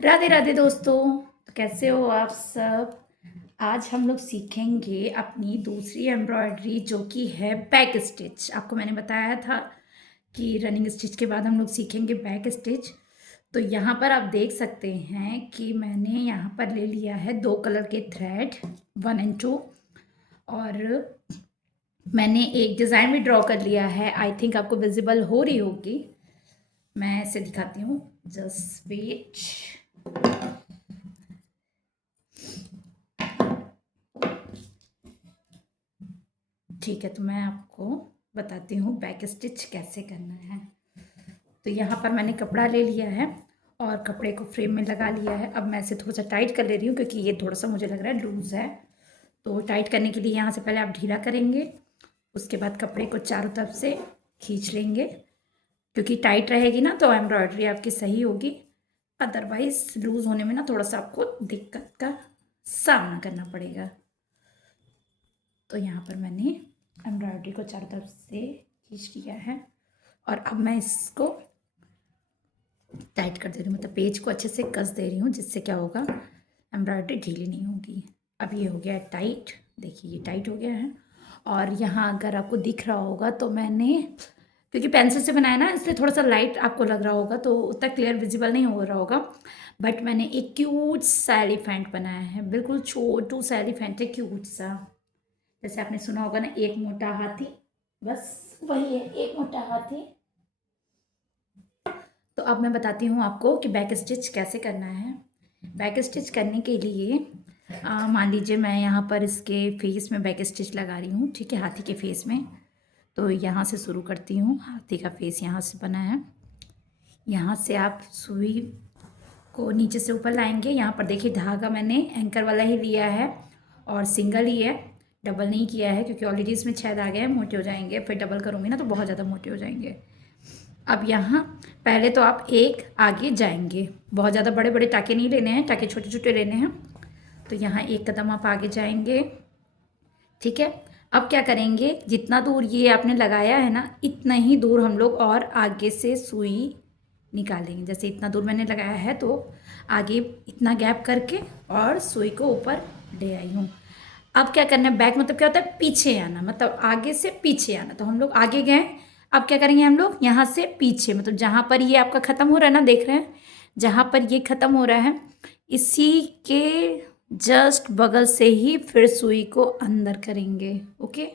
राधे राधे दोस्तों। तो कैसे हो आप सब। आज हम लोग सीखेंगे अपनी दूसरी एम्ब्रॉयडरी जो कि है बैक स्टिच। आपको मैंने बताया था कि रनिंग स्टिच के बाद हम लोग सीखेंगे बैक स्टिच। तो यहाँ पर आप देख सकते हैं कि मैंने यहाँ पर ले लिया है 2 कलर के थ्रेड 1 एंड 2 और मैंने एक डिज़ाइन भी ड्रॉ कर लिया है। आई थिंक आपको विजिबल हो रही होगी। मैं इसे दिखाती हूँ, जस्ट वेट। ठीक है, तो मैं आपको बताती हूँ बैक स्टिच कैसे करना है। तो यहाँ पर मैंने कपड़ा ले लिया है और कपड़े को फ्रेम में लगा लिया है। अब मैं इसे थोड़ा सा टाइट कर ले रही हूँ क्योंकि ये थोड़ा सा मुझे लग रहा है लूज़ है। तो टाइट करने के लिए यहाँ से पहले आप ढीला करेंगे, उसके बाद कपड़े को चारों तरफ से खींच लेंगे क्योंकि टाइट रहेगी ना तो एम्ब्रॉयडरी आपकी सही होगी। अदरवाइज लूज़ होने में ना थोड़ा सा आपको दिक्कत का सामना करना पड़ेगा। तो यहाँ पर मैंने एम्ब्रॉयडरी को चारों तरफ से खींच लिया है और अब मैं इसको टाइट कर दे रही हूँ, मतलब पेज को अच्छे से कस दे रही हूँ, जिससे क्या होगा एम्ब्रॉयडरी ढीली नहीं होगी। अब ये हो गया है टाइट, देखिए ये टाइट हो गया है। और यहाँ अगर आपको दिख रहा होगा तो मैंने, क्योंकि पेंसिल से बनाया ना इसलिए थोड़ा सा लाइट आपको लग रहा होगा तो उतना क्लियर विजिबल नहीं हो रहा होगा, बट मैंने एक क्यूट सा एलिफेंट बनाया है। बिल्कुल छोटू सा एलिफेंट है, क्यूट सा। जैसे आपने सुना होगा ना, एक मोटा हाथी, बस वही है, एक मोटा हाथी। तो अब मैं बताती हूँ आपको कि बैक स्टिच कैसे करना है। बैक स्टिच करने के लिए मान लीजिए मैं यहाँ पर इसके फेस में बैक स्टिच लगा रही हूँ, ठीक है, हाथी के फेस में। तो यहाँ से शुरू करती हूँ, हाथी का फेस यहाँ से बना है। यहाँ से आप सुई को नीचे से ऊपर लाएंगे। यहाँ पर देखिए धागा मैंने एंकर वाला ही लिया है और सिंगल ही है, डबल नहीं किया है क्योंकि ऑलरेडी इसमें 6 धागे हैं, मोटे हो जाएंगे। फिर डबल करूँगी ना तो बहुत ज़्यादा मोटे हो जाएंगे। अब यहाँ पहले तो आप एक आगे जाएंगे, बहुत ज़्यादा बड़े बड़े टाके नहीं लेने हैं, टाके छोटे छोटे लेने हैं। तो यहाँ एक कदम आप आगे जाएंगे, ठीक है। अब क्या करेंगे, जितना दूर ये आपने लगाया है ना इतना ही दूर हम लोग और आगे से सुई निकालेंगे। जैसे इतना दूर मैंने लगाया है तो आगे इतना गैप करके और सुई को ऊपर ले आई हूँ। अब क्या करना है, बैक मतलब क्या होता है, पीछे आना, मतलब आगे से पीछे आना। तो हम लोग आगे गए, अब क्या करेंगे हम लोग यहाँ से पीछे, मतलब जहाँ पर ये आपका ख़त्म हो रहा है ना, देख रहे हैं जहाँ पर ये ख़त्म हो रहा है इसी के जस्ट बगल से ही फिर सुई को अंदर करेंगे। ओके,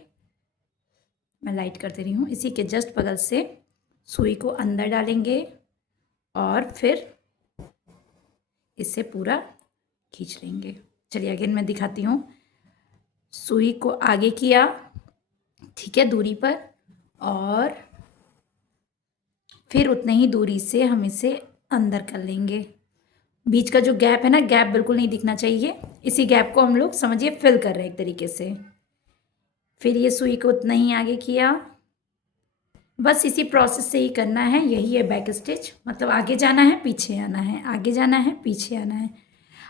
मैं लाइट कर दे रही हूँ। इसी के जस्ट बगल से सुई को अंदर डालेंगे और फिर इसे पूरा खींच लेंगे। चलिए अगेन मैं दिखाती हूँ। सुई को आगे किया, ठीक है, दूरी पर, और फिर उतने ही दूरी से हम इसे अंदर कर लेंगे। बीच का जो गैप है ना, गैप बिल्कुल नहीं दिखना चाहिए। इसी गैप को हम लोग समझिए फिल कर रहे हैं एक तरीके से। फिर ये सुई को उतना ही आगे किया, बस इसी प्रोसेस से ही करना है। यही है बैक स्टिच, मतलब आगे जाना है पीछे आना है, आगे जाना है पीछे आना है।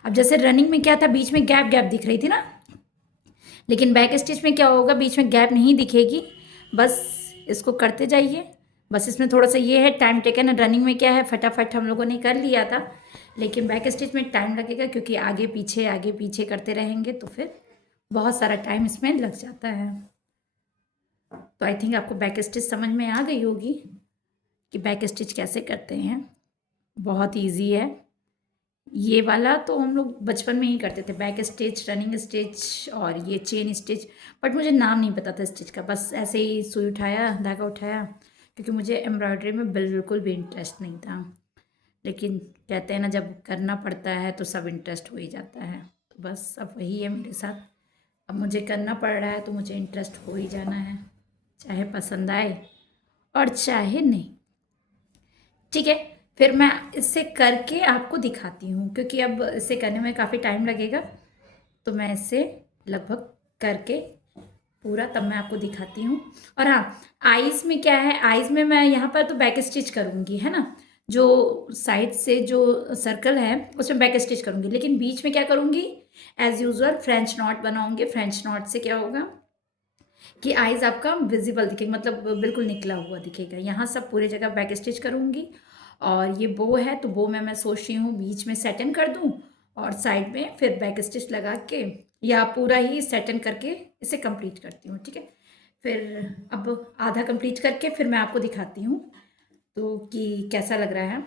अब जैसे रनिंग में क्या था, बीच में गैप गैप दिख रही थी ना, लेकिन बैक स्टिच में क्या होगा, बीच में गैप नहीं दिखेगी। बस इसको करते जाइए। बस इसमें थोड़ा सा ये है टाइम टेकन है। रनिंग में क्या है, फटाफट हम लोगों ने कर लिया था, लेकिन बैक स्टिच में टाइम लगेगा क्योंकि आगे पीछे करते रहेंगे तो फिर बहुत सारा टाइम इसमें लग जाता है। तो आई थिंक आपको बैक स्टिच समझ में आ गई होगी कि बैक स्टिच कैसे करते हैं। बहुत ईजी है। ये वाला तो हम लोग बचपन में ही करते थे, बैक स्टिच, रनिंग स्टिच और ये चेन स्टिच, बट मुझे नाम नहीं पता था स्टिच का। बस ऐसे ही सुई उठाया, धागा उठाया, क्योंकि मुझे एम्ब्रॉयडरी में बिल्कुल भी इंटरेस्ट नहीं था। लेकिन कहते हैं ना, जब करना पड़ता है तो सब इंटरेस्ट हो ही जाता है। तो बस अब वही है मेरे साथ। अब मुझे करना पड़ रहा है तो मुझे इंटरेस्ट हो ही जाना है, चाहे पसंद आए और चाहे नहीं। ठीक है, फिर मैं इसे करके आपको दिखाती हूँ क्योंकि अब इसे करने में काफ़ी टाइम लगेगा। तो मैं इसे लगभग करके पूरा तब मैं आपको दिखाती हूँ। और हाँ, आईज़ में क्या है, आईज़ में मैं यहाँ पर तो बैक स्टिच करूँगी, है ना। जो साइड से जो सर्कल है उसमें बैक स्टिच करूँगी, लेकिन बीच में क्या करूँगी, एज़ यूजुअल फ्रेंच नॉट बनाऊँगी। फ्रेंच नॉट से क्या होगा कि आईज़ आपका विजिबल दिखेगा, मतलब बिल्कुल निकला हुआ दिखेगा। यहाँ सब पूरे जगह बैक स्टिच करूँगी और ये बो है तो बो में मैं सोच रही हूँ बीच में सेटन कर दूँ और साइड में फिर बैक स्टिच लगा के या पूरा ही सेटन करके इसे कंप्लीट करती हूँ, ठीक है। फिर अब आधा कंप्लीट करके फिर मैं आपको दिखाती हूँ तो कि कैसा लग रहा है।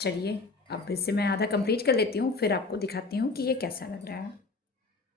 चलिए अब इसे मैं आधा कंप्लीट कर लेती हूँ, फिर आपको दिखाती हूँ कि ये कैसा लग रहा है।